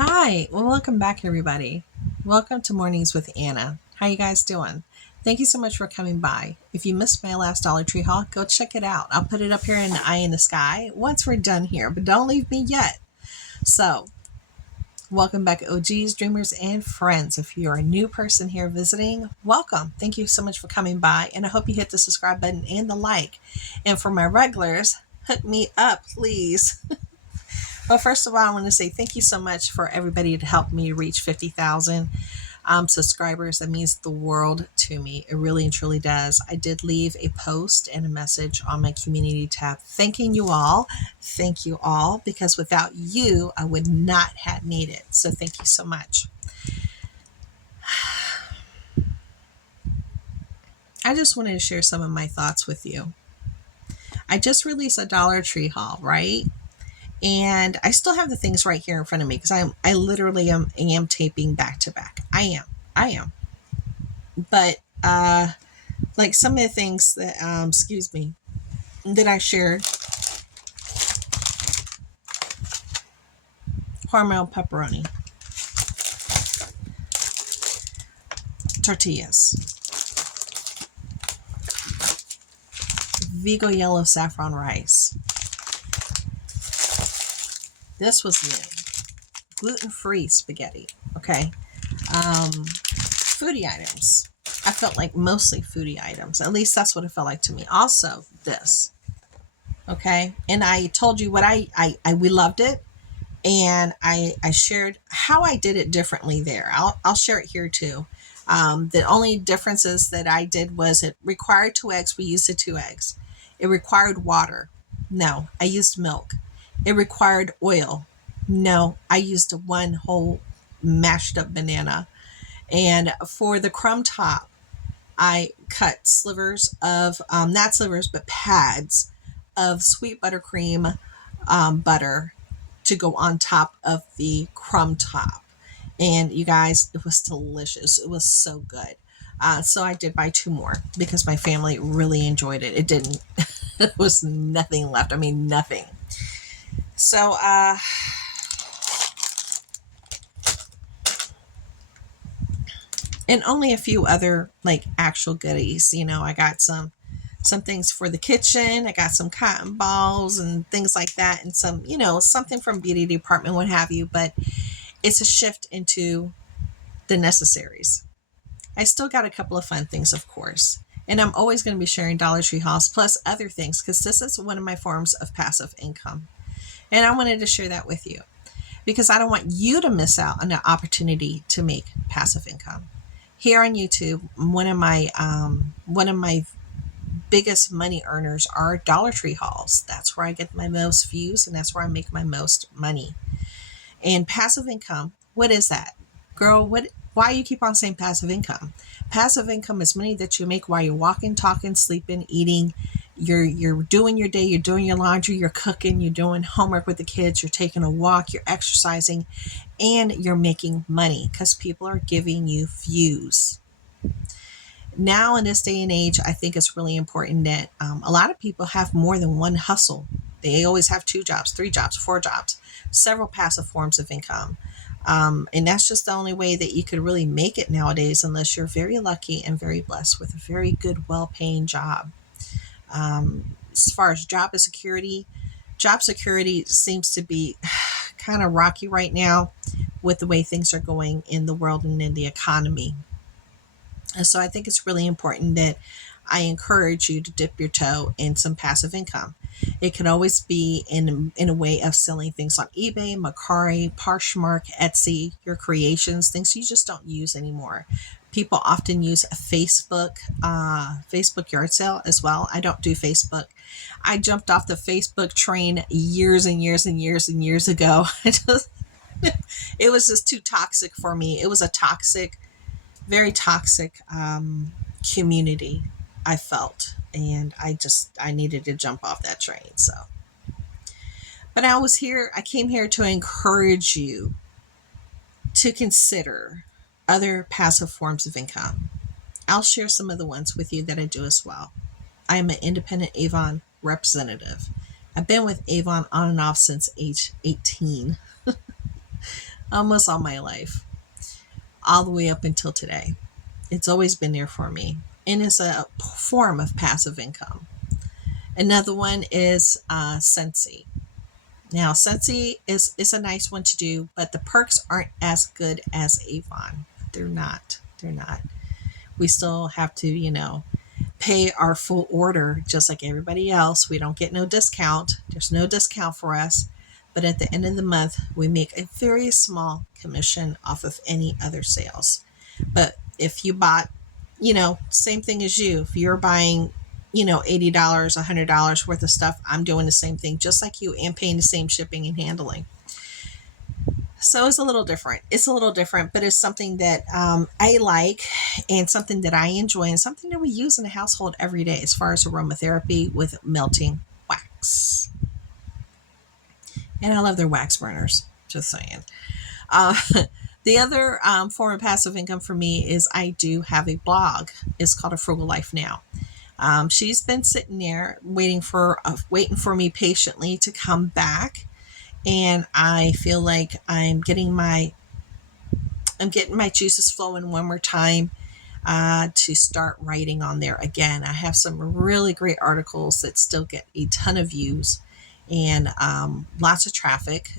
Hi, well, welcome back, everybody. Welcome to Mornings with Anna. How you guys doing? Thank you so much for coming by. If you missed my last Dollar Tree haul, go check it out. I'll put it up here in the eye in the sky once we're done here, but don't leave me yet. So, welcome back, OGs, dreamers, and friends. If you're a new person here visiting, welcome. Thank you so much for coming by, and I hope you hit the subscribe button and the like. And for my regulars, hook me up, please. Well, first of all, I want to say thank you so much for everybody to help me reach 50,000 subscribers. That means the world to me. It really and truly does. I did leave a post and a message on my community tab thanking you all. Thank you all, because without you, I would not have made it. So thank you so much. I just wanted to share some of my thoughts with you. I just released a Dollar Tree haul, right? And I still have the things right here in front of me because I literally am taping back to back. I am. But like some of the things that that I shared: Hormel pepperoni, tortillas, Vigo yellow saffron rice. This was new. Gluten-free spaghetti. Okay. Foodie items. I felt like mostly foodie items. At least that's what it felt like to me. Also, this. Okay. And I told you what we loved it. And I shared how I did it differently there. I'll share it here too. The only differences that I did was it required 2 eggs. We used the 2 eggs. It required water. No, I used milk. It required oil. No, I used one whole mashed up banana. And for the crumb top, I cut slivers of, not slivers, but pads of sweet buttercream butter to go on top of the crumb top. And you guys, it was delicious. It was so good. So I did buy 2 more because my family really enjoyed it. It didn't, there was nothing left. I mean, nothing. So, and only a few other like actual goodies. I got some things for the kitchen. I got some cotton balls and things like that, and some, something from beauty department, what have you. But it's a shift into the necessaries. I still got a couple of fun things, of course. And I'm always going to be sharing Dollar Tree hauls plus other things because this is one of my forms of passive income. And I wanted to share that with you because I don't want you to miss out on the opportunity to make passive income. Here on YouTube, one of my biggest money earners are Dollar Tree hauls. That's where I get my most views and that's where I make my most money. And passive income, what is that? Girl, why you keep on saying passive income? Passive income is money that you make while you're walking, talking, sleeping, eating. You're doing your day, you're doing your laundry, you're cooking, you're doing homework with the kids, you're taking a walk, you're exercising, and you're making money because people are giving you views. Now in this day and age, I think it's really important that a lot of people have more than one hustle. They always have 2 jobs, 3 jobs, 4 jobs, several passive forms of income. And that's just the only way that you could really make it nowadays, unless you're very lucky and very blessed with a very good, well-paying job. As far as job security seems to be kind of rocky right now with the way things are going in the world and in the economy. And so I think it's really important that I encourage you to dip your toe in some passive income. It can always be in a way of selling things on eBay, Mercari, Poshmark, Etsy, your creations, things you just don't use anymore. People often use a Facebook yard sale as well. I don't do Facebook. I jumped off the Facebook train years and years and years and years ago. It was just too toxic for me. It was a toxic, very toxic community, I felt, and I needed to jump off that train. So, but I came here to encourage you to consider other passive forms of income. I'll share some of the ones with you that I do as well. I am an independent Avon representative. I've been with Avon on and off since age 18. almost all my life, all the way up until today. It's always been there for me, and it's a form of passive income. Another one is Sensi. Now, Sensi is a nice one to do, but the perks aren't as good as Avon. They're not. They're not. We still have to, pay our full order just like everybody else. We don't get no discount. There's no discount for us. But at the end of the month, we make a very small commission off of any other sales. But if you bought, same thing as you, if you're buying, $80, $100 worth of stuff, I'm doing the same thing just like you and paying the same shipping and handling. So it's a little different. It's a little different, but it's something that I like and something that I enjoy and something that we use in the household every day as far as aromatherapy with melting wax. And I love their wax burners, just saying. Uh, the other form of passive income for me is I do have a blog. It's called A Frugal Life Now. She's been sitting there waiting for me patiently to come back, and I feel like I'm getting my juices flowing one more time to start writing on there again. I have some really great articles that still get a ton of views and lots of traffic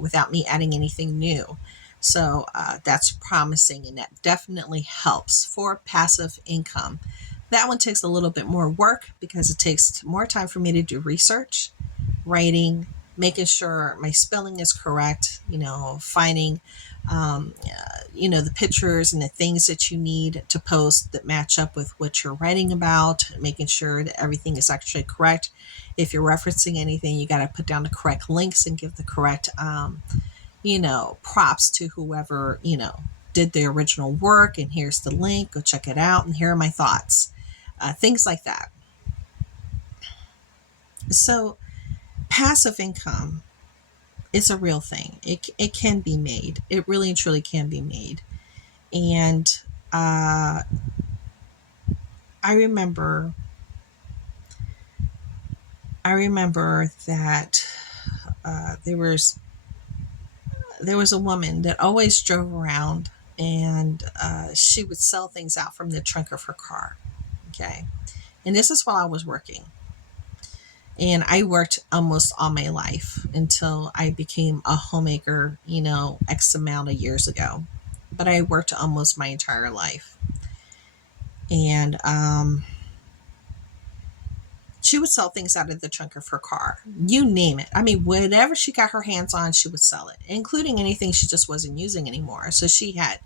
without me adding anything new. So that's promising, and that definitely helps for passive income. That one takes a little bit more work because it takes more time for me to do research, writing, making sure my spelling is correct, finding, the pictures and the things that you need to post that match up with what you're writing about, making sure that everything is actually correct. If you're referencing anything, you got to put down the correct links and give the correct, props to whoever, did the original work. And here's the link, go check it out. And here are my thoughts, things like that. So passive income is a real thing. It can be made. It really and truly can be made. And I remember that there was a woman that always drove around, and she would sell things out from the trunk of her car. Okay, and this is while I was working. And I worked almost all my life until I became a homemaker, X amount of years ago. But I worked almost my entire life. And she would sell things out of the trunk of her car. You name it. I mean, whatever she got her hands on, she would sell it, including anything she just wasn't using anymore. So she had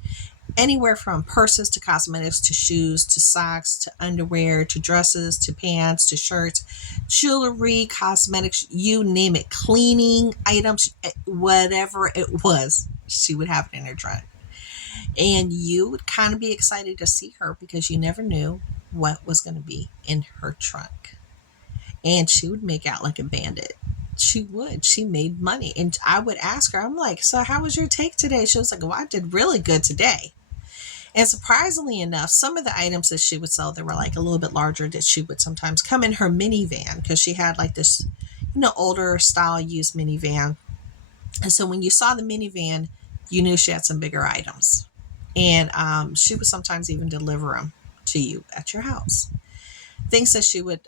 anywhere from purses to cosmetics to shoes to socks to underwear to dresses to pants to shirts, jewelry, cosmetics, you name it, cleaning items, whatever it was, she would have it in her trunk. And you would kind of be excited to see her because you never knew what was going to be in her trunk. And she would make out like a bandit. She would. She made money. And I would ask her, I'm like, so how was your take today? She was like, well, I did really good today. And surprisingly enough, some of the items that she would sell that were like a little bit larger, that she would sometimes come in her minivan, because she had like this, older style used minivan. And so when you saw the minivan, you knew she had some bigger items. And she would sometimes even deliver them to you at your house. Things that she would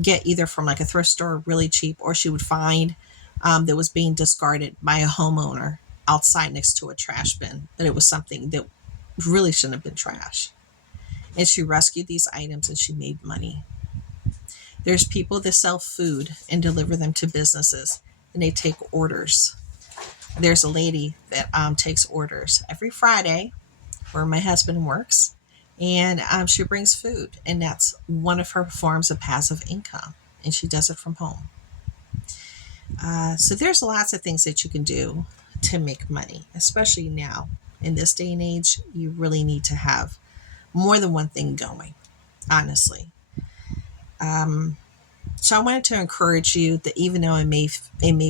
get either from like a thrift store really cheap, or she would find that was being discarded by a homeowner outside next to a trash bin, but it was something that really shouldn't have been trash. And she rescued these items and she made money. There's people that sell food and deliver them to businesses, and they take orders. There's a lady that takes orders every Friday where my husband works, and she brings food, and that's one of her forms of passive income, and she does it from home. So there's lots of things that you can do to make money, especially now. In this day and age, you really need to have more than one thing going, honestly. So I wanted to encourage you that even though it may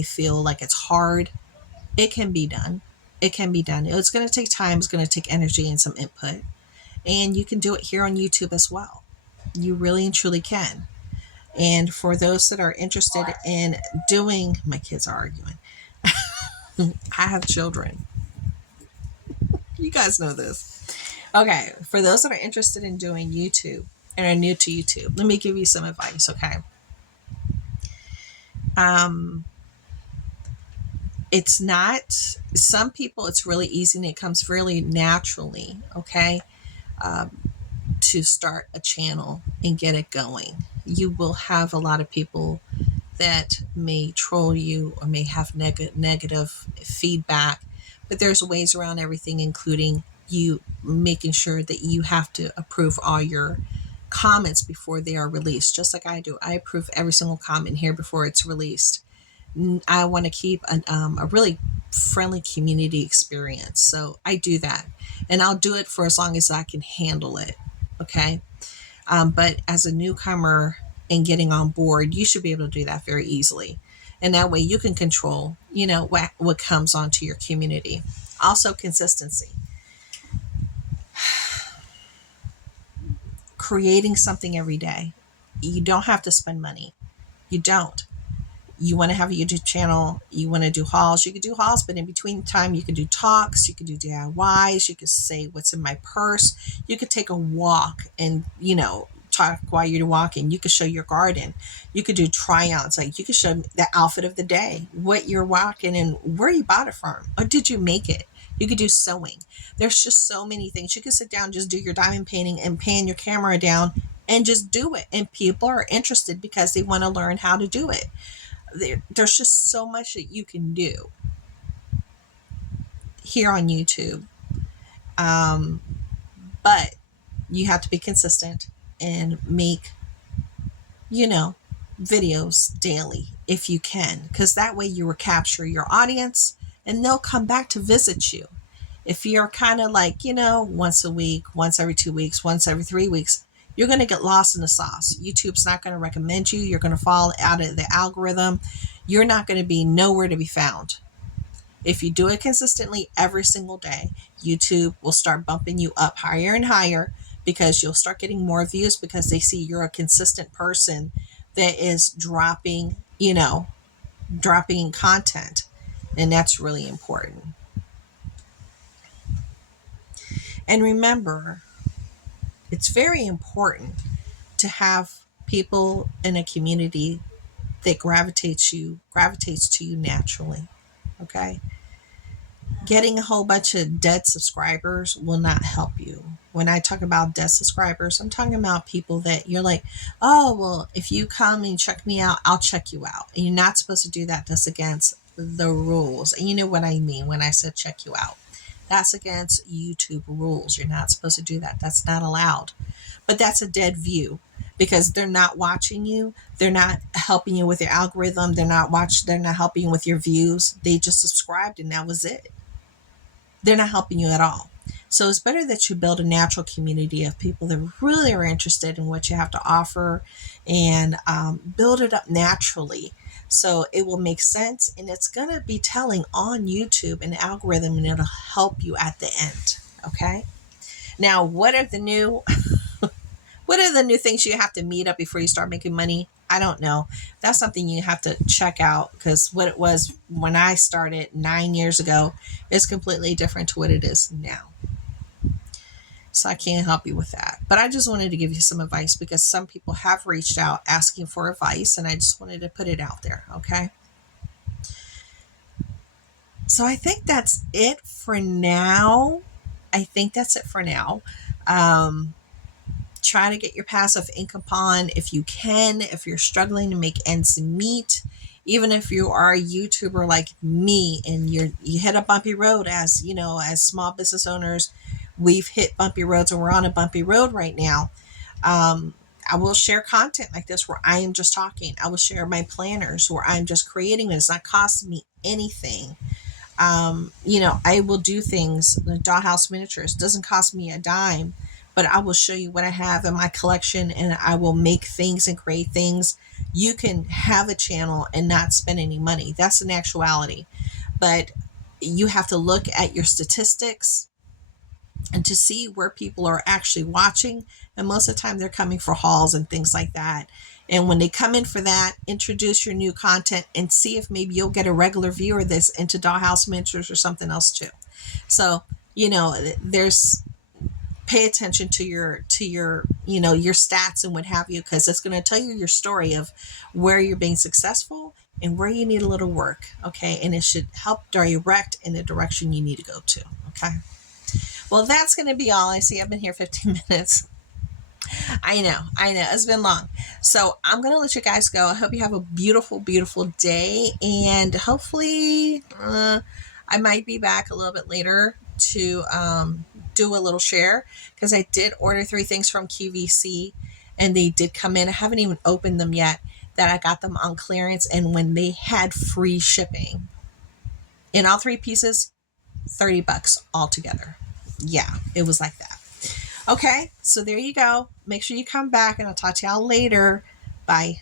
feel like it's hard, it can be done. It can be done. It's going to take time. It's going to take energy and some input. And you can do it here on YouTube as well. You really and truly can. And for those that are interested in doing, my kids are arguing. I have children. You guys know this. Okay, for those that are interested in doing YouTube and are new to YouTube, let me give you some advice, okay? Um, it's not, some people, it's really easy and it comes really naturally, okay? Um, to start a channel and get it going. You will have a lot of people that may troll you or may have negative feedback, but there's ways around everything, including you making sure that you have to approve all your comments before they are released, just like I do. I approve every single comment here before it's released. I want to keep a really friendly community experience, so I do that, and I'll do it for as long as I can handle it. Okay. But as a newcomer and getting on board, you should be able to do that very easily. And that way you can control, what comes onto your community. Also, consistency. Creating something every day. You don't have to spend money. You don't. You want to have a YouTube channel, you want to do hauls, you could do hauls, but in between time, you could do talks, you could do DIYs, you could say what's in my purse, you could take a walk and, talk while you're walking. You could show your garden. You could do try-ons. Like you could show the outfit of the day, what you're walking and where you bought it from, or did you make it? You could do sewing. There's just so many things. You could sit down, just do your diamond painting and pan your camera down and just do it. And people are interested because they want to learn how to do it. There's just so much that you can do here on YouTube. But you have to be consistent and make, videos daily if you can, because that way you will capture your audience and they'll come back to visit you. If you're kind of like, once a week, once every 2 weeks, once every 3 weeks, you're going to get lost in the sauce. YouTube's not going to recommend you. You're going to fall out of the algorithm. You're not going to be nowhere to be found. If you do it consistently every single day, YouTube will start bumping you up higher and higher because you'll start getting more views because they see you're a consistent person that is dropping content. And that's really important. And remember, it's very important to have people in a community that gravitates to you naturally. Okay? Getting a whole bunch of dead subscribers will not help you. When I talk about dead subscribers, I'm talking about people that you're like, oh, well, if you come and check me out, I'll check you out. And you're not supposed to do that. That's against the rules. And you know what I mean when I said check you out. That's against YouTube rules. You're not supposed to do that. That's not allowed. But that's a dead view because they're not watching you. They're not helping you with your algorithm. They're not helping you with your views. They just subscribed and that was it. They're not helping you at all. So it's better that you build a natural community of people that really are interested in what you have to offer and build it up naturally. So it will make sense and it's going to be telling on YouTube and algorithm and it'll help you at the end. Okay. Now, what are the new things you have to meet up before you start making money? I don't know. That's something you have to check out because what it was when I started 9 years ago is completely different to what it is now. So I can't help you with that. But I just wanted to give you some advice because some people have reached out asking for advice and I just wanted to put it out there. Okay. So I think that's it for now. Try to get your passive income on if you can, if you're struggling to make ends meet, even if you are a YouTuber like me and you hit a bumpy road as small business owners, we've hit bumpy roads and we're on a bumpy road right now. I will share content like this where I am just talking. I will share my planners where I'm just creating it. It's not costing me anything. I will do things, the dollhouse miniatures doesn't cost me a dime, but I will show you what I have in my collection and I will make things and create things. You can have a channel and not spend any money. That's an actuality. But you have to look at your statistics and to see where people are actually watching. And most of the time they're coming for hauls and things like that. And when they come in for that, introduce your new content and see if maybe you'll get a regular viewer that's into dollhouse miniatures or something else too. So there's pay attention to your your stats and what have you, because it's going to tell you your story of where you're being successful and where you need a little work. Okay, and it should help direct in the direction you need to go to. Okay, well, that's going to be all. I see I've been here 15 minutes. I know it's been long, so I'm gonna let you guys go. I hope you have a beautiful, beautiful day, and hopefully I might be back a little bit later to do a little share, because I did order 3 things from QVC and they did come in. I haven't even opened them yet, that I got them on clearance, and when they had free shipping in all 3 pieces, $30 altogether. Yeah, it was like that. Okay, so there you go. Make sure you come back, and I'll talk to y'all later. Bye.